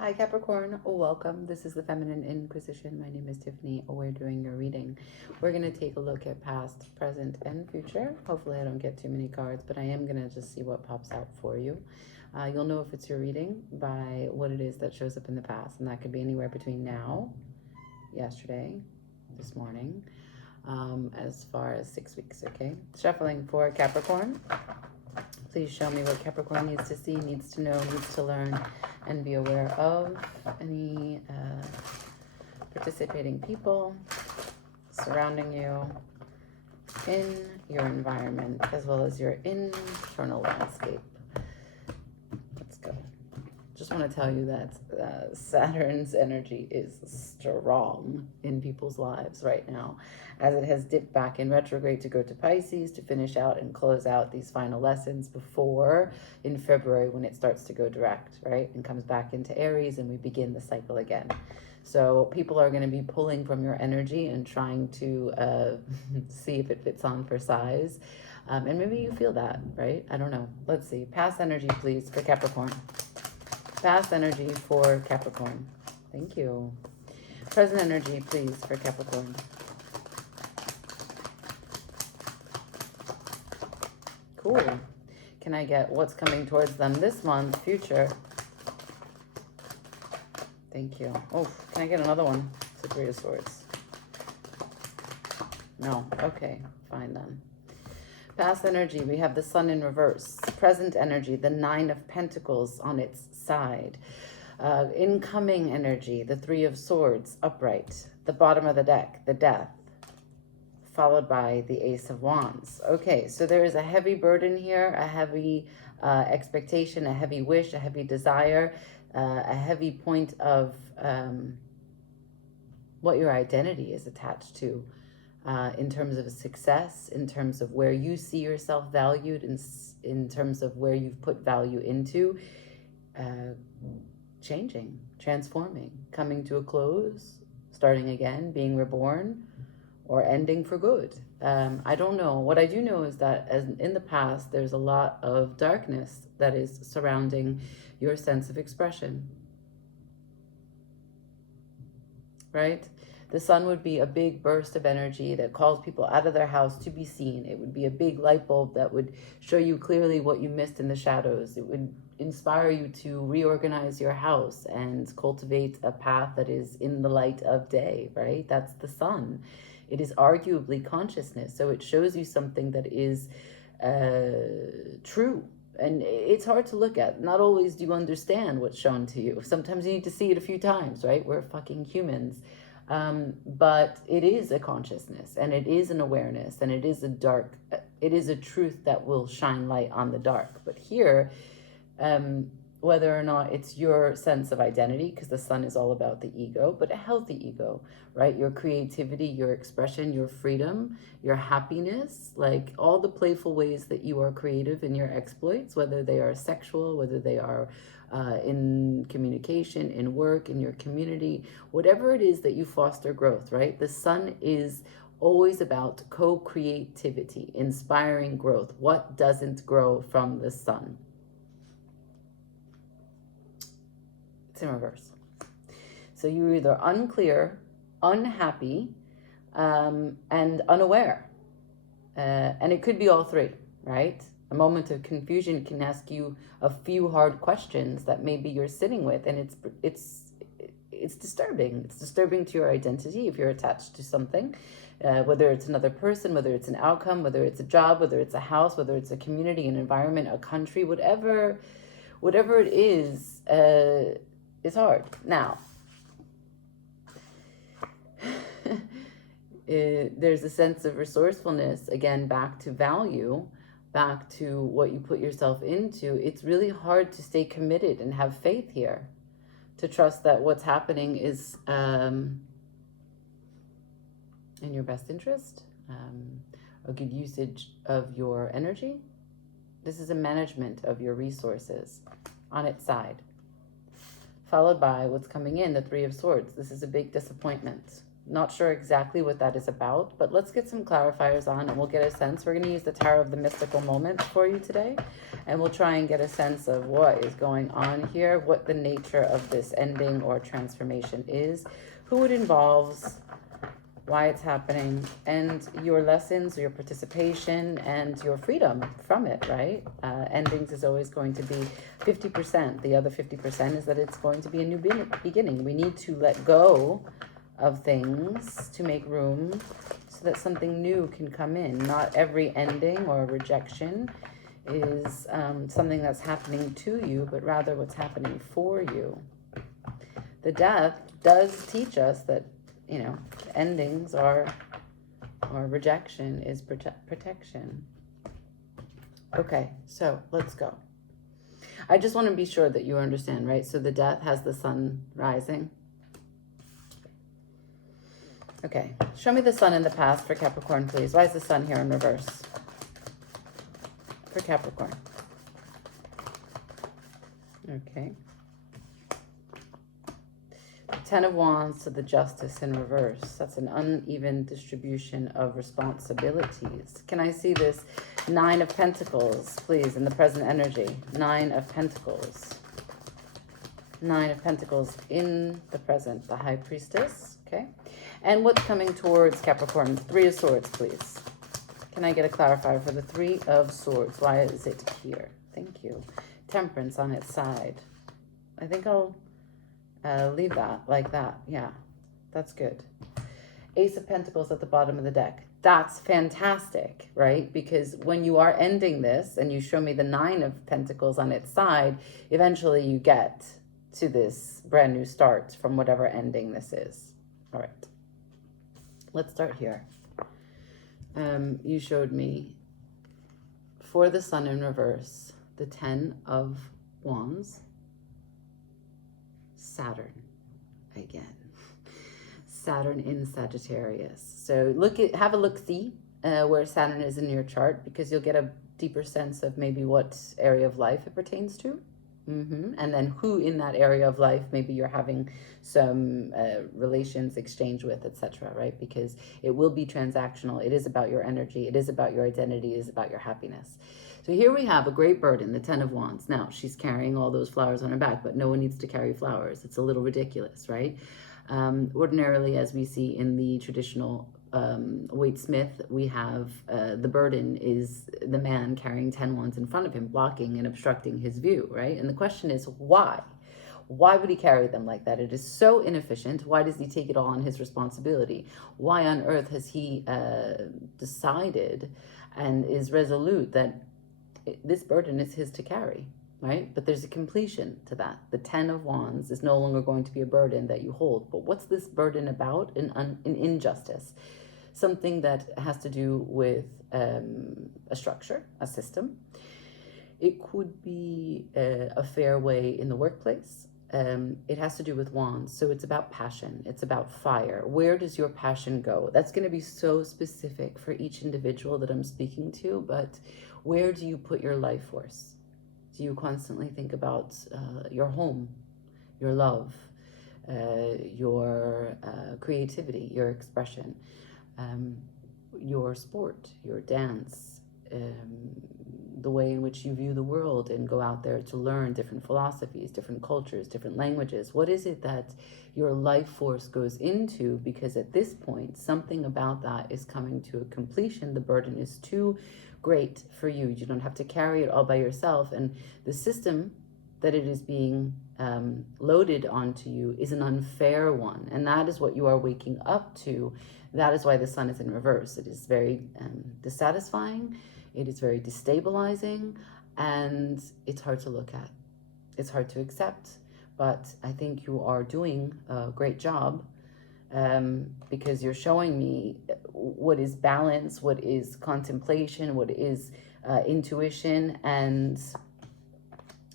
Hi Capricorn, welcome. This is the Feminine Inquisition. My name is Tiffany. We're doing your reading. We're going to take a look at past, present, and future. Hopefully I don't get too many cards, but I am going to just see what pops out for you. You'll know if it's your reading by what it is that shows up in the past, and that could be anywhere between now, yesterday, this morning, as far as 6 weeks, okay? Shuffling for Capricorn. Please show me what Capricorn needs to see, needs to know, needs to learn, and be aware of. Any participating people surrounding you in your environment, as well as your internal landscape. Let's go. Just want to tell you that Saturn's energy is strong in people's lives right now, as it has dipped back in retrograde to go to Pisces to finish out and close out these final lessons before in February when it starts to go direct, right? And comes back into Aries and we begin the cycle again. So people are going to be pulling from your energy and trying to see if it fits on for size. And maybe you feel that, right? I don't know. Let's see. Past energy, please, for Capricorn. Past energy for Capricorn. Thank you. Present energy, please, for Capricorn. Cool. Can I get what's coming towards them this month, future? Thank you. Oh, can I get another one? It's the Three of Swords. No. Okay, fine then. Past energy, we have the Sun in reverse. Present energy, the Nine of Pentacles on its side. Incoming energy, the Three of Swords, upright. The bottom of the deck, the Death, followed by the Ace of Wands. Okay, so there is a heavy burden here, a heavy expectation, a heavy wish, a heavy desire, a heavy point of what your identity is attached to. In terms of success, in terms of where you see yourself valued, in terms of where you've put value into, changing, transforming, coming to a close, starting again, being reborn, or ending for good. I don't know. What I do know is that as in the past, there's a lot of darkness that is surrounding your sense of expression, right? The sun would be a big burst of energy that calls people out of their house to be seen. It would be a big light bulb that would show you clearly what you missed in the shadows. It would inspire you to reorganize your house and cultivate a path that is in the light of day, right? That's the sun. It is arguably consciousness. So it shows you something that is true. And it's hard to look at. Not always do you understand what's shown to you. Sometimes you need to see it a few times, right? We're fucking humans. But it is a consciousness, and it is an awareness, and it is a truth that will shine light on the dark. But here, whether or not it's your sense of identity, because the sun is all about the ego, but a healthy ego, right? Your creativity, your expression, your freedom, your happiness, like all the playful ways that you are creative in your exploits, whether they are sexual, whether they are in communication, in work, in your community, whatever it is that you foster growth, right? The sun is always about co-creativity, inspiring growth. What doesn't grow from the sun? It's in reverse. So you're either unclear, unhappy, and unaware. And it could be all three, right? A moment of confusion can ask you a few hard questions that maybe you're sitting with, and it's disturbing. It's disturbing to your identity if you're attached to something, whether it's another person, whether it's an outcome, whether it's a job, whether it's a house, whether it's a community, an environment, a country, whatever it is, it's hard. Now, there's a sense of resourcefulness, again, back to value, back to what you put yourself into. It's really hard to stay committed and have faith here, to trust that what's happening is in your best interest, a good usage of your energy. This is a management of your resources on its side, followed by what's coming in, the Three of Swords. This is a big disappointment. Not sure exactly what that is about, but let's get some clarifiers on and we'll get a sense. We're going to use the Tarot of the Mystical Moment for you today, and we'll try and get a sense of what is going on here, what the nature of this ending or transformation is, who it involves, why it's happening, and your lessons, your participation, and your freedom from it, right? Endings is always going to be 50%. The other 50% is that it's going to be a new beginning. We need to let go of things to make room so that something new can come in. Not every ending or rejection is something that's happening to you, but rather what's happening for you. The Death does teach us that, you know, endings or rejection is protection. Okay, so let's go. I just want to be sure that you understand, right? So the Death has the sun rising. Okay, show me the sun in the past for Capricorn, please. Why is the sun here in reverse for Capricorn? Okay. Ten of Wands to the Justice in reverse. That's an uneven distribution of responsibilities. Can I see this Nine of Pentacles, please, in the present energy? Nine of Pentacles. Nine of Pentacles in the present. The High Priestess, okay? And what's coming towards Capricorn? Three of Swords, please. Can I get a clarifier for the Three of Swords? Why is it here? Thank you. Temperance on its side. I think I'll leave that like that. Yeah, that's good. Ace of Pentacles at the bottom of the deck. That's fantastic, right? Because when you are ending this and you show me the Nine of Pentacles on its side, eventually you get to this brand new start from whatever ending this is. All right. Let's start here. You showed me for the sun in reverse, the Ten of Wands, Saturn again. Saturn in Sagittarius. So have a look-see where Saturn is in your chart, because you'll get a deeper sense of maybe what area of life it pertains to. And then who in that area of life maybe you're having some relations exchange with, etc., right? Because it will be transactional. It is about your energy. It is about your identity. It is about your happiness. So here we have a great burden, the Ten of Wands. Now, she's carrying all those flowers on her back, but no one needs to carry flowers. It's a little ridiculous, right? Ordinarily, as we see in the traditional Waite Smith, we have the burden is the man carrying 10 wands in front of him, blocking and obstructing his view, right? And the question is, why? Why would he carry them like that? It is so inefficient. Why does he take it all on his responsibility? Why on earth has he decided and is resolute that this burden is his to carry, right? But there's a completion to that. The Ten of Wands is no longer going to be a burden that you hold. But what's this burden about? An injustice. Something that has to do with a structure, a system. It could be a fair way in the workplace. It has to do with wands. So it's about passion. It's about fire. Where does your passion go? That's going to be so specific for each individual that I'm speaking to. But where do you put your life force? Do you constantly think about your home, your love, your creativity, your expression, your sport, your dance, the way in which you view the world and go out there to learn different philosophies, different cultures, different languages? What is it that your life force goes into? Because at this point, something about that is coming to a completion. The burden is too great for you. You don't have to carry it all by yourself. And the system that it is being loaded onto you is an unfair one. And that is what you are waking up to. That is why the sun is in reverse. It is very dissatisfying. It is very destabilizing. And it's hard to look at. It's hard to accept. But I think you are doing a great job, because you're showing me what is balance, what is contemplation, what is intuition, and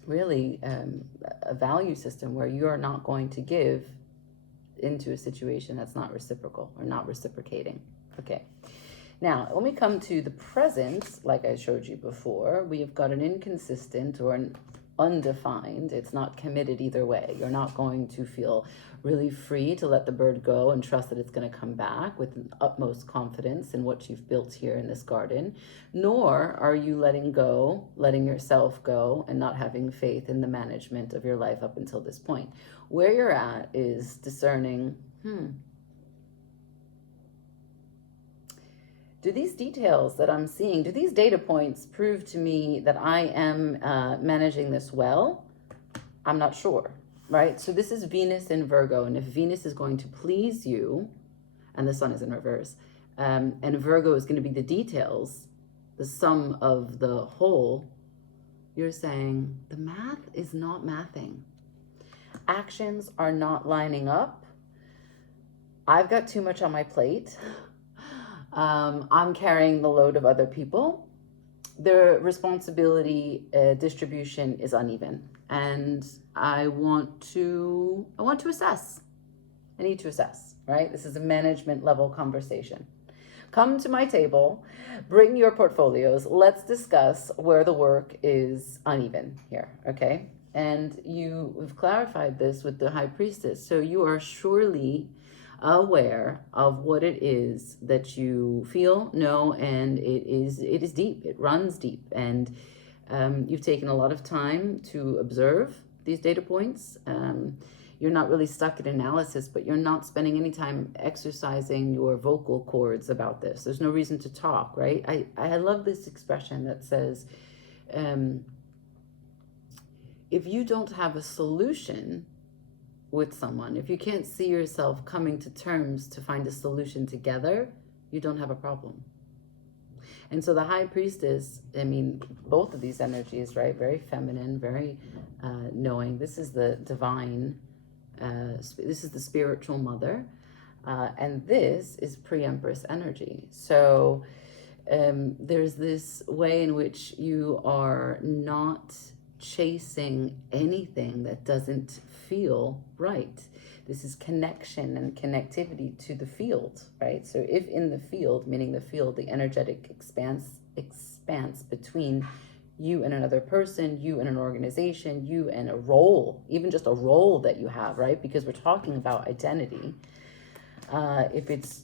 really a value system where you're not going to give into a situation that's not reciprocal or not reciprocating. Okay. Now, when we come to the present, like I showed you before, we've got an inconsistent or undefined. It's not committed either way. You're not going to feel really free to let the bird go and trust that it's going to come back with utmost confidence in what you've built here in this garden, nor are you letting go, letting yourself go, and not having faith in the management of your life up until this point. Where you're at is discerning, do these details that I'm seeing, do these data points prove to me that I am managing this well? I'm not sure, right? So this is Venus in Virgo, and if Venus is going to please you, and the sun is in reverse, and Virgo is going to be the details, the sum of the whole, you're saying the math is not mathing. Actions are not lining up. I've got too much on my plate. I'm carrying the load of other people. The responsibility distribution is uneven, and I want to assess. I need to assess, right? This is a management level conversation. Come to my table, bring your portfolios. Let's discuss where the work is uneven here, okay? And you've clarified this with the High Priestess, so you are surely aware of what it is that you feel, know, and it is deep. It runs deep, and you've taken a lot of time to observe these data points. You're not really stuck in analysis, but you're not spending any time exercising your vocal cords about this. There's no reason to talk, right? I love this expression that says, if you don't have a solution with someone, if you can't see yourself coming to terms to find a solution together, you don't have a problem. And so the High Priestess, I mean, both of these energies, right? Very feminine, very knowing. This is the divine, this is the spiritual mother, and this is pre-empress energy. So there's this way in which you are not chasing anything that doesn't feel right. This is connection and connectivity to the field, right? So if in the field, meaning the field, the energetic expanse between you and another person, you and an organization, you and a role, even just a role that you have, right? Because we're talking about identity. If it's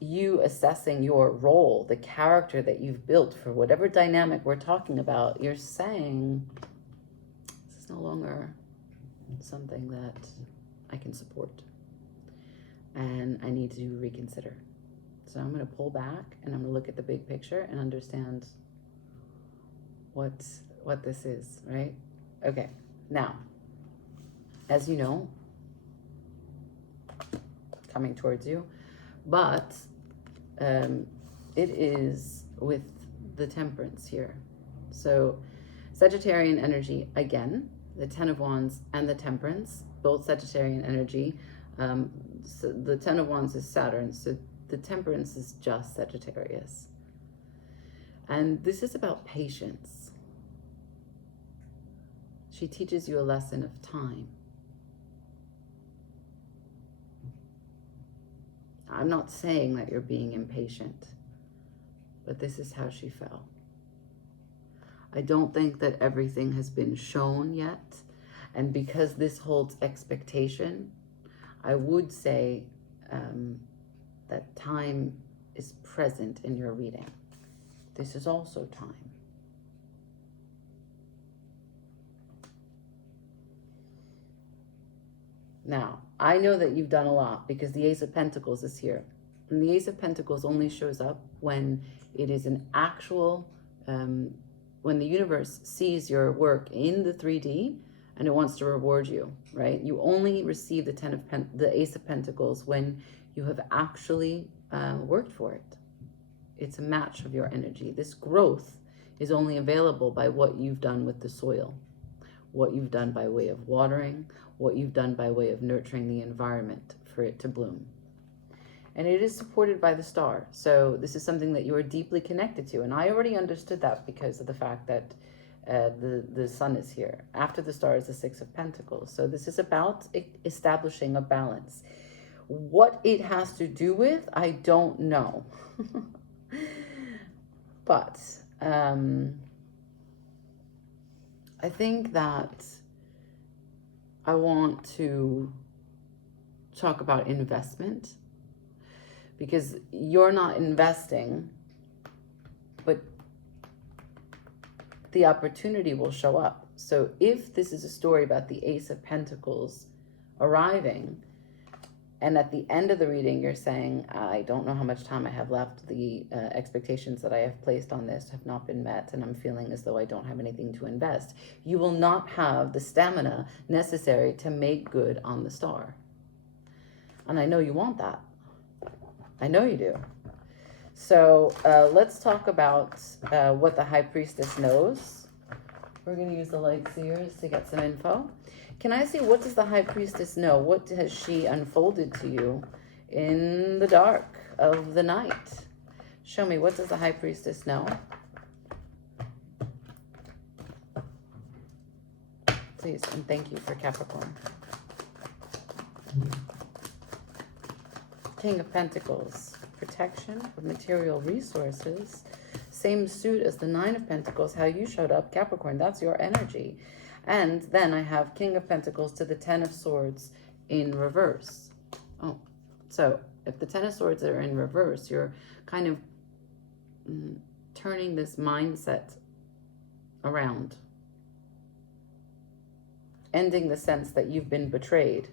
you assessing your role, the character that you've built for whatever dynamic we're talking about, you're saying, this is no longer something that I can support, and I need to reconsider. So I'm going to pull back, and I'm going to look at the big picture and understand what this is, right? Okay, now, as you know, coming towards you, but it is with the Temperance here. So Sagittarian energy again, the Ten of Wands and the Temperance, both Sagittarian energy. So the Ten of Wands is Saturn, so the Temperance is just Sagittarius. And this is about patience. She teaches you a lesson of time. I'm not saying that you're being impatient, but this is how she fell. I don't think that everything has been shown yet. And because this holds expectation, I would say that time is present in your reading. This is also time. Now, I know that you've done a lot because the Ace of Pentacles is here. And the Ace of Pentacles only shows up when it is an actual, when the universe sees your work in the 3D and it wants to reward you, right? You only receive the Ace of Pentacles when you have actually worked for it. It's a match of your energy. This growth is only available by what you've done with the soil, what you've done by way of watering, what you've done by way of nurturing the environment for it to bloom. And it is supported by the star. So this is something that you are deeply connected to. And I already understood that because of the fact that the sun is here. After the star is the Six of Pentacles. So this is about establishing a balance. What it has to do with, I don't know. But I think that I want to talk about investment, because you're not investing, but the opportunity will show up. So if this is a story about the Ace of Pentacles arriving, and at the end of the reading, you're saying, I don't know how much time I have left. The expectations that I have placed on this have not been met, and I'm feeling as though I don't have anything to invest. You will not have the stamina necessary to make good on the star. And I know you want that. I know you do. So let's talk about what the High Priestess knows. We're going to use the light seers to get some info. Can I see, what does the High Priestess know? What has she unfolded to you in the dark of the night? Show me, what does the High Priestess know? Please, and thank you for Capricorn. King of Pentacles, protection of material resources. Same suit as the Nine of Pentacles, how you showed up, Capricorn, that's your energy. And then I have King of Pentacles to the Ten of Swords in reverse. Oh, so if the Ten of Swords are in reverse, you're kind of turning this mindset around. Ending the sense that you've been betrayed.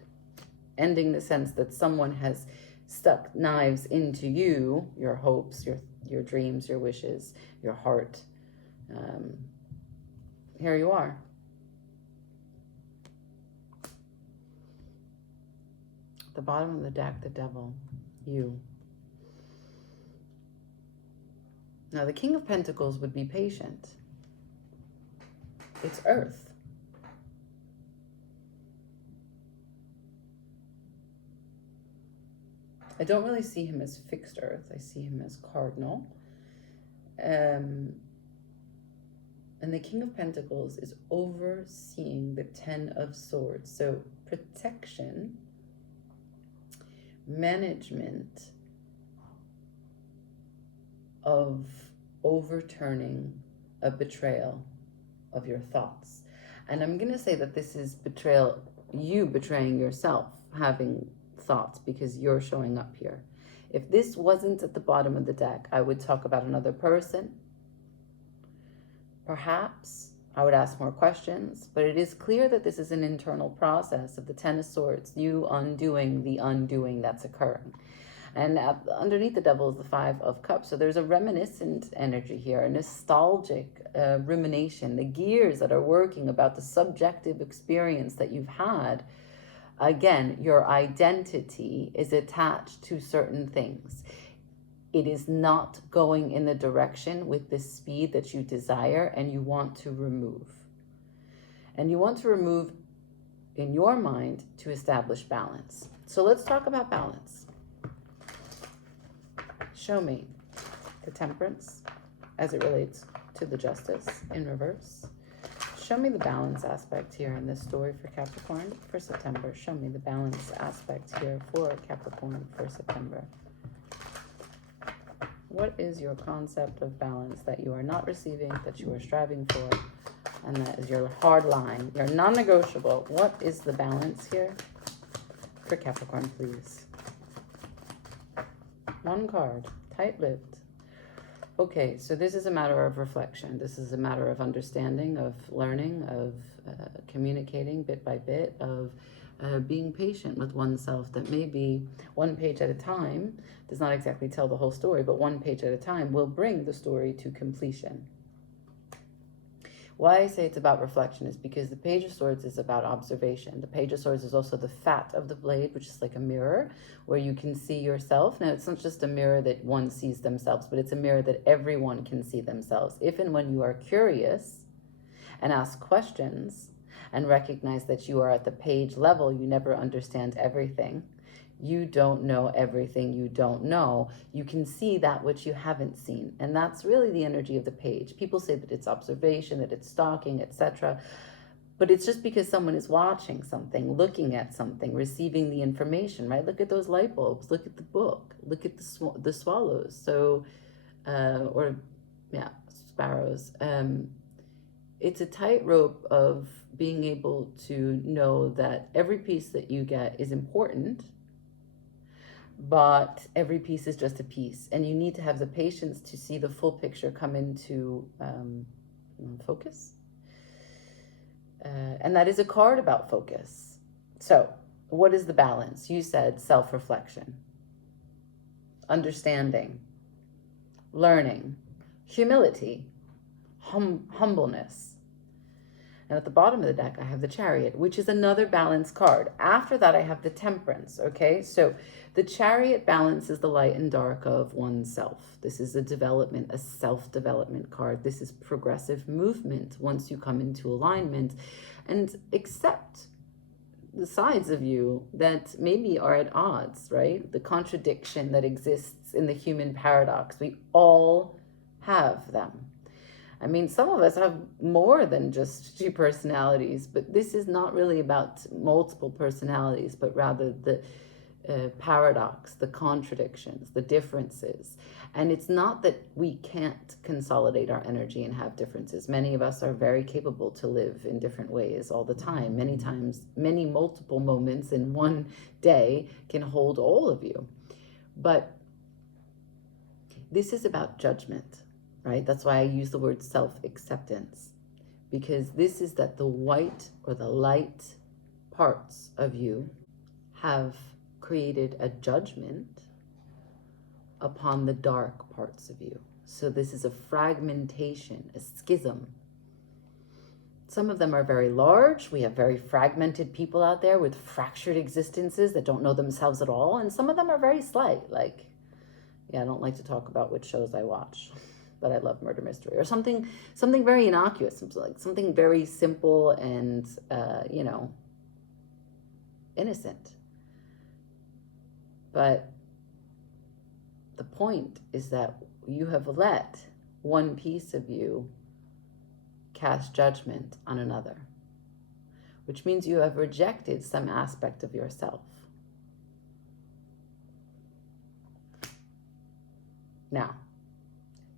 Ending the sense that someone has stuck knives into you, your hopes, your dreams, your wishes, your heart. Here you are. The bottom of the deck, the Devil, you. Now, the King of Pentacles would be patient. It's Earth. I don't really see him as fixed Earth. I see him as cardinal. And the King of Pentacles is overseeing the Ten of Swords. So protection, management of overturning a betrayal of your thoughts. And I'm going to say that this is betrayal, you betraying yourself, having thoughts, because you're showing up here. If this wasn't at the bottom of the deck, I would talk about another person. Perhaps I would ask more questions, but it is clear that this is an internal process of the Ten of Swords, you undoing the undoing that's occurring. And underneath the Devil is the Five of Cups. So there's a reminiscent energy here, a nostalgic rumination, the gears that are working about the subjective experience that you've had. Again, your identity is attached to certain things. It is not going in the direction with the speed that you desire, and you want to remove. And you want to remove in your mind to establish balance. So let's talk about balance. Show me the Temperance as it relates to the Justice in reverse. Show me the balance aspect here in this story for Capricorn for September. Show me the balance aspect here for Capricorn for September. What is your concept of balance that you are not receiving, that you are striving for, and that is your hard line, your non-negotiable? What is the balance here for Capricorn, please? One card, tight-lipped. Okay, so this is a matter of reflection. This is a matter of understanding, of learning, of communicating bit by bit, of being patient with oneself, that maybe one page at a time does not exactly tell the whole story, but one page at a time will bring the story to completion. Why I say it's about reflection is because the Page of Swords is about observation. The Page of Swords is also the fat of the blade, which is like a mirror where you can see yourself. Now, it's not just a mirror that one sees themselves, but it's a mirror that everyone can see themselves. If and when you are curious and ask questions and recognize that you are at the page level, you never understand everything. You don't know everything you don't know. You can see that which you haven't seen. And that's really the energy of the page. People say that it's observation, that it's stalking, etc. But it's just because someone is watching something, looking at something, receiving the information, right? Look at those light bulbs. Look at the book. Look at the swallows. So, sparrows. it's a tightrope of being able to know that every piece that you get is important, but every piece is just a piece, and you need to have the patience to see the full picture come into focus. And that is a card about focus. So what is the balance? You said self-reflection, understanding, learning, humility, humbleness. And at the bottom of the deck, I have the Chariot, which is another balance card. After that, I have the Temperance, okay? So the Chariot balances the light and dark of oneself. This is a development, a self-development card. This is progressive movement once you come into alignment and accept the sides of you that maybe are at odds, right? The contradiction that exists in the human paradox. We all have them. I mean, some of us have more than just two personalities, but this is not really about multiple personalities, but rather the paradox, the contradictions, the differences. And it's not that we can't consolidate our energy and have differences. Many of us are very capable to live in different ways all the time. Many times, many multiple moments in one day can hold all of you. But this is about judgment, right? That's why I use the word self-acceptance, because this is that the white or the light parts of you have created a judgment upon the dark parts of you. So this is a fragmentation, a schism. Some of them are very large. We have very fragmented people out there with fractured existences that don't know themselves at all. And some of them are very slight, like, yeah, I don't like to talk about which shows I watch, but I love murder mystery or something very innocuous, like something very simple and, innocent. But the point is that you have let one piece of you cast judgment on another, which means you have rejected some aspect of yourself. Now,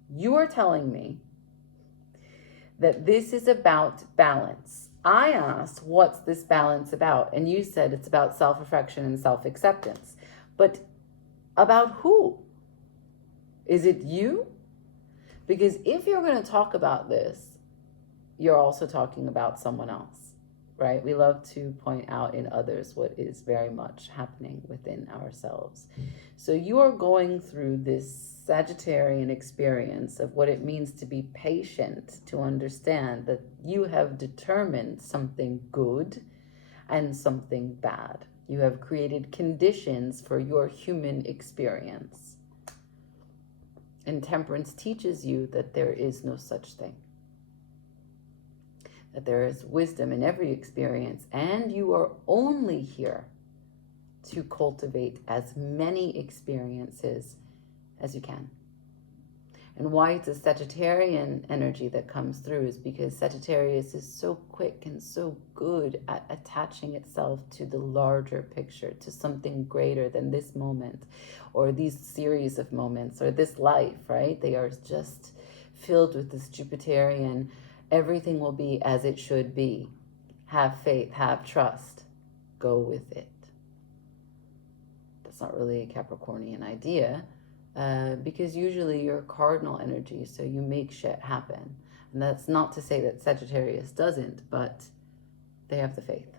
you are telling me that this is about balance. I asked, what's this balance about? And you said it's about self-reflection and self-acceptance. But about who? Is it you? Because if you're going to talk about this, you're also talking about someone else, right? We love to point out in others what is very much happening within ourselves. So you are going through this Sagittarian experience of what it means to be patient, to understand that you have determined something good and something bad. You have created conditions for your human experience. And Temperance teaches you that there is no such thing. That there is wisdom in every experience, and you are only here to cultivate as many experiences as you can. And why it's a Sagittarian energy that comes through is because Sagittarius is so quick and so good at attaching itself to the larger picture, to something greater than this moment or these series of moments or this life, right? They are just filled with this Jupiterian, everything will be as it should be. Have faith, have trust, go with it. That's not really a Capricornian idea. Because usually you're cardinal energy, so you make shit happen. And that's not to say that Sagittarius doesn't, but they have the faith.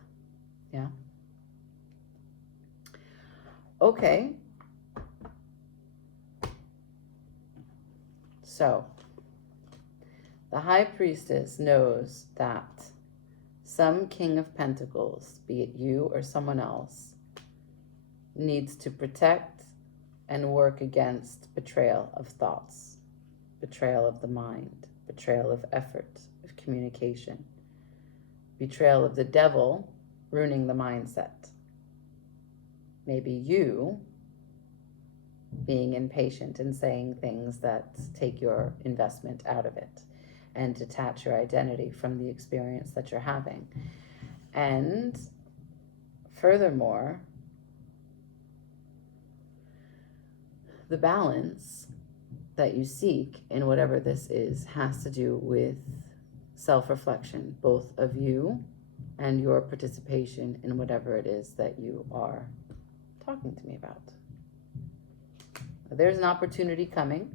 Yeah? Okay. So, the High Priestess knows that some King of Pentacles, be it you or someone else, needs to protect and work against betrayal of thoughts, betrayal of the mind, betrayal of effort, of communication, betrayal of the devil ruining the mindset. Maybe you being impatient and saying things that take your investment out of it and detach your identity from the experience that you're having. And furthermore, the balance that you seek in whatever this is has to do with self-reflection, both of you and your participation in whatever it is that you are talking to me about. There's an opportunity coming,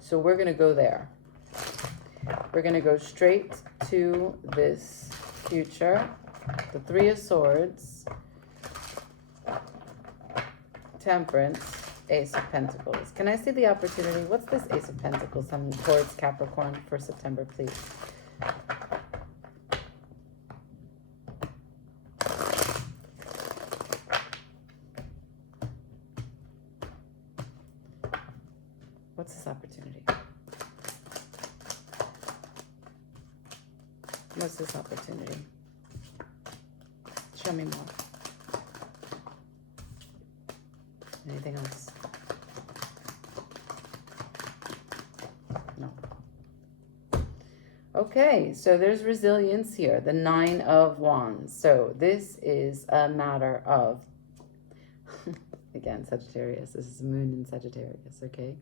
so we're going to go there. We're going to go straight to this future. The Three of Swords, Temperance, Ace of Pentacles. Can I see the opportunity? What's this Ace of Pentacles coming towards Capricorn for September, please? What's this opportunity? What's this opportunity? Show me more. Anything else? No. Okay, so there's resilience here, the Nine of Wands. So this is a matter of, again, Sagittarius. This is Moon in Sagittarius, okay?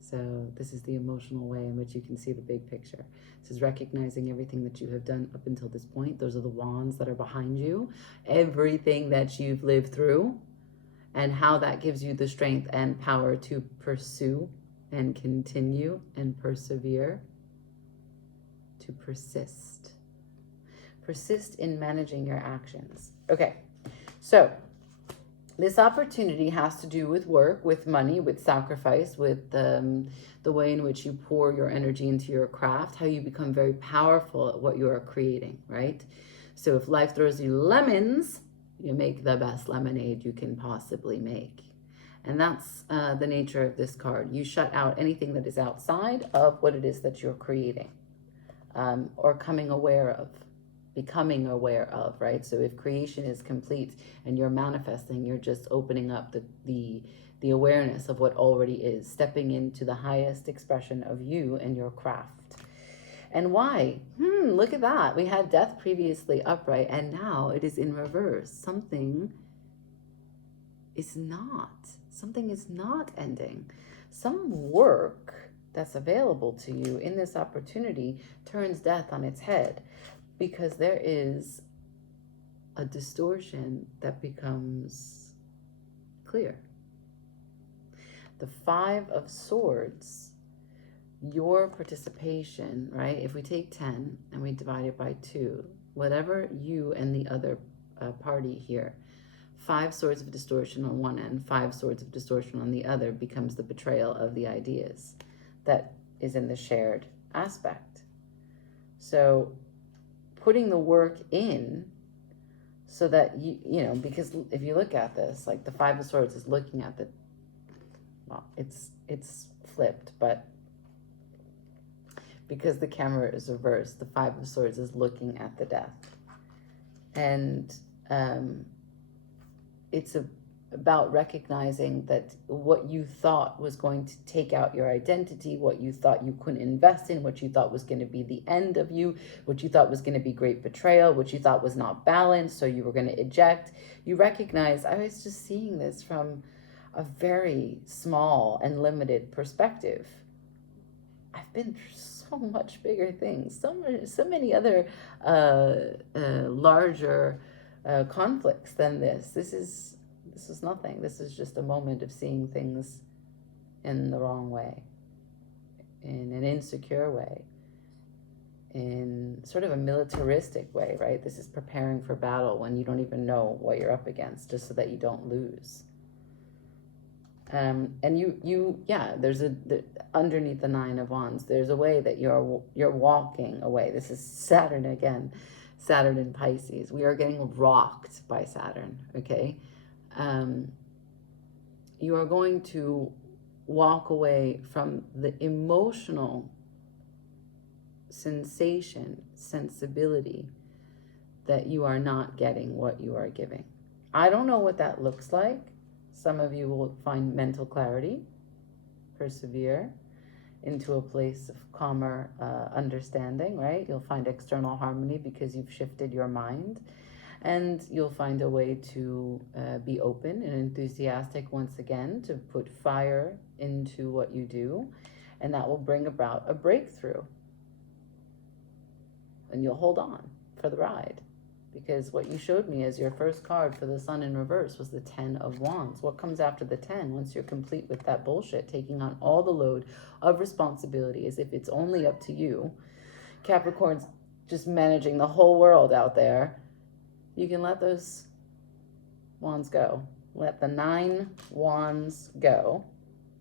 So this is the emotional way in which you can see the big picture. This is recognizing everything that you have done up until this point. Those are the wands that are behind you. Everything that you've lived through and how that gives you the strength and power to pursue and continue and persevere, to persist. Persist in managing your actions. Okay, so this opportunity has to do with work, with money, with sacrifice, with the way in which you pour your energy into your craft, how you become very powerful at what you are creating, right? So if life throws you lemons, you make the best lemonade you can possibly make. And that's the nature of this card. You shut out anything that is outside of what it is that you're creating or coming aware of. Becoming aware of, right? So if creation is complete and you're manifesting, you're just opening up the awareness of what already is, stepping into the highest expression of you and your craft. And why? Look at that. We had death previously upright and now it is in reverse. Something is not ending. Some work that's available to you in this opportunity turns death on its head. Because there is a distortion that becomes clear. The Five of Swords, your participation, right? If we take 10 and we divide it by 2, whatever you and the other party here, 5 swords of distortion on one end, 5 swords of distortion on the other becomes the betrayal of the ideas that is in the shared aspect. So putting the work in so that you know, because if you look at this, like the Five of Swords is looking at the, well, it's flipped, but because the camera is reversed, the Five of Swords is looking at the death. And it's about recognizing that what you thought was going to take out your identity, what you thought you couldn't invest in, what you thought was going to be the end of you, what you thought was going to be great betrayal, what you thought was not balanced, so you were going to eject. You recognize, I was just seeing this from a very small and limited perspective. I've been through so much bigger things, so many other larger conflicts than this. This is nothing. This is just a moment of seeing things in the wrong way, in an insecure way, in sort of a militaristic way, right? This is preparing for battle when you don't even know what you're up against, just so that you don't lose. And there's underneath the Nine of Wands, there's a way that you're walking away. This is Saturn again, Saturn in Pisces. We are getting rocked by Saturn, okay? You are going to walk away from the emotional sensation, sensibility that you are not getting what you are giving. I don't know what that looks like. Some of you will find mental clarity, persevere into a place of calmer understanding, right? You'll find external harmony because you've shifted your mind. And you'll find a way to be open and enthusiastic once again, to put fire into what you do. And that will bring about a breakthrough. and you'll hold on for the ride. Because what you showed me as your first card for the Sun in reverse was the 10 of Wands. What comes after the 10 once you're complete with that bullshit, taking on all the load of responsibility as if it's only up to you? Capricorn's just managing the whole world out there. You can let those wands go. Let the 9 wands go.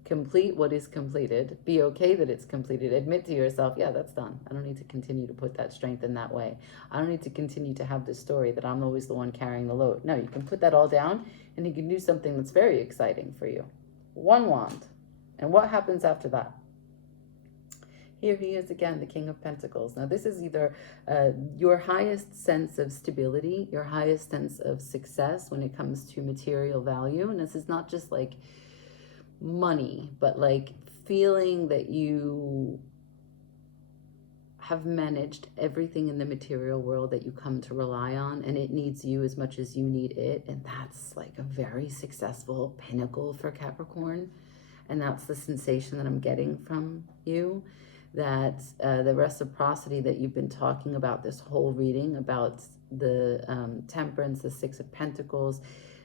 Complete what is completed. Be okay that it's completed. Admit to yourself, yeah, that's done. I don't need to continue to put that strength in that way. I don't need to continue to have this story that I'm always the one carrying the load. No, you can put that all down and you can do something that's very exciting for you. 1 wand. And what happens after that? Here he is again, the King of Pentacles. Now this is either your highest sense of stability, your highest sense of success when it comes to material value. And this is not just like money, but like feeling that you have managed everything in the material world that you come to rely on, and it needs you as much as you need it. And that's like a very successful pinnacle for Capricorn. And that's the sensation that I'm getting from you, that the reciprocity that you've been talking about this whole reading, about the temperance, the 6 of Pentacles,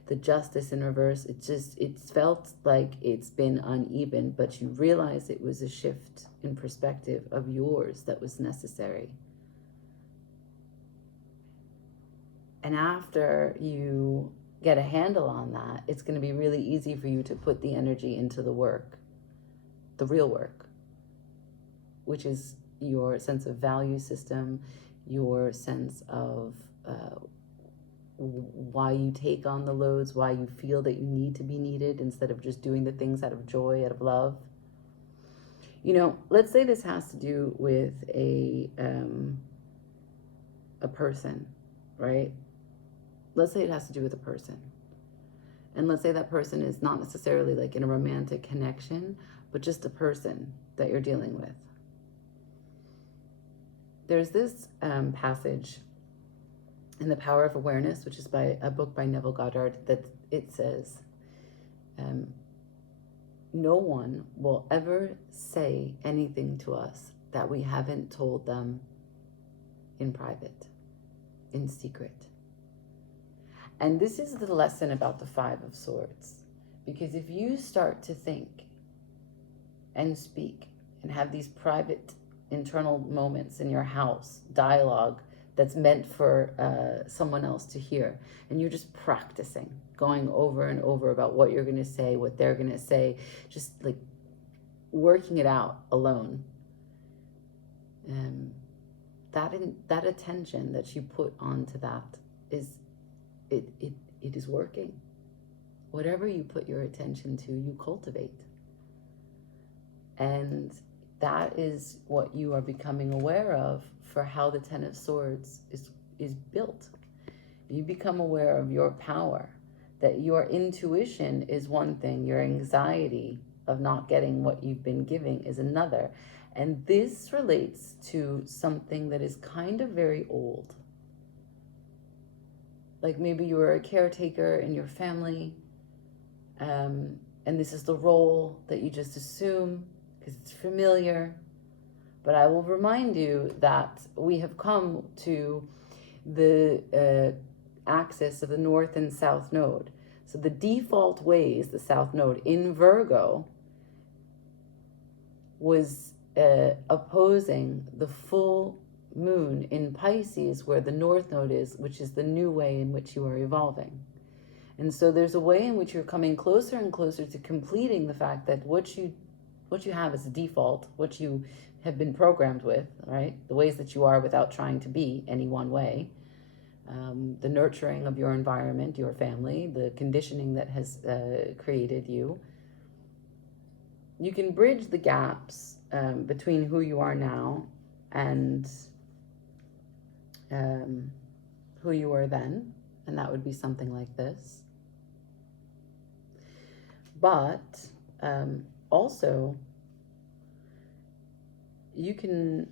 the justice in reverse, it's felt like it's been uneven, but you realize it was a shift in perspective of yours that was necessary. And after you get a handle on that, it's going to be really easy for you to put the energy into the work, the real work, which is your sense of value system, your sense of why you take on the loads, why you feel that you need to be needed instead of just doing the things out of joy, out of love. You know, let's say this has to do with a person, right? Let's say it has to do with a person. And let's say that person is not necessarily like in a romantic connection, but just a person that you're dealing with. There's this passage in The Power of Awareness, which is by a book by Neville Goddard, that it says, no one will ever say anything to us that we haven't told them in private, in secret. And this is the lesson about the 5 of Swords. Because if you start to think and speak and have these private internal moments in your house, dialogue that's meant for someone else to hear, and you're just practicing, going over and over about what you're going to say, what they're going to say, just like working it out alone. That attention that you put onto that is it is working. Whatever you put your attention to, you cultivate. And that is what you are becoming aware of for how the 10 of Swords is built. You become aware of your power, that your intuition is one thing, your anxiety of not getting what you've been giving is another. And this relates to something that is kind of very old. Like maybe you were a caretaker in your family, and this is the role that you just assume because it's familiar. But I will remind you that we have come to the axis of the North and South Node. So the default ways, the South Node in Virgo was opposing the full moon in Pisces, where the North Node is, which is the new way in which you are evolving. And so there's a way in which you're coming closer and closer to completing the fact that what you have as a default, what you have been programmed with, right? The ways that you are without trying to be any one way. The nurturing of your environment, your family, the conditioning that has created you. You can bridge the gaps between who you are now and who you were then, and that would be something like this. But also, you can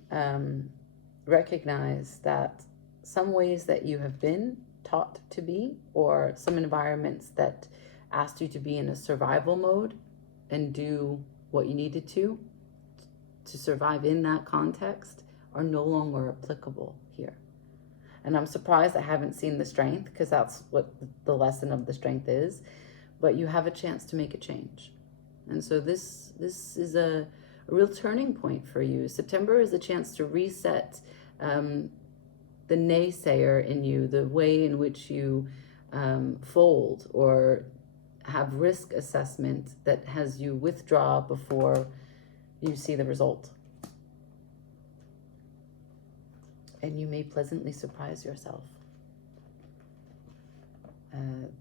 recognize that some ways that you have been taught to be, or some environments that asked you to be in a survival mode and do what you needed to survive in that context, are no longer applicable here. And I'm surprised I haven't seen the strength, because that's what the lesson of the strength is. But you have a chance to make a change. And so this is a real turning point for you. September is a chance to reset the naysayer in you, the way in which you fold or have risk assessment that has you withdraw before you see the result. And you may pleasantly surprise yourself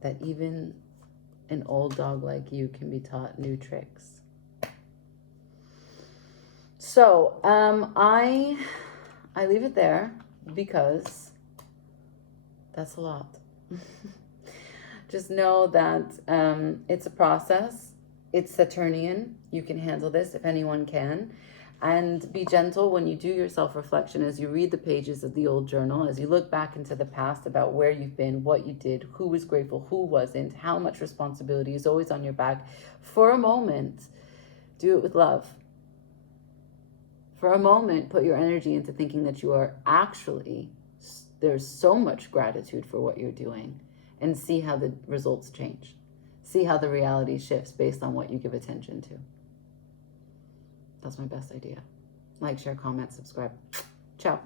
that even an old dog like you can be taught new tricks. So I leave it there because that's a lot. Just know that it's a process. It's Saturnian. You can handle this if anyone can. And be gentle when you do your self-reflection, as you read the pages of the old journal, as you look back into the past about where you've been, what you did, who was grateful, who wasn't, how much responsibility is always on your back. For a moment, do it with love. For a moment, put your energy into thinking that you are actually, there's so much gratitude for what you're doing, and see how the results change. See how the reality shifts based on what you give attention to. That's my best idea. Like, share, comment, subscribe. Ciao.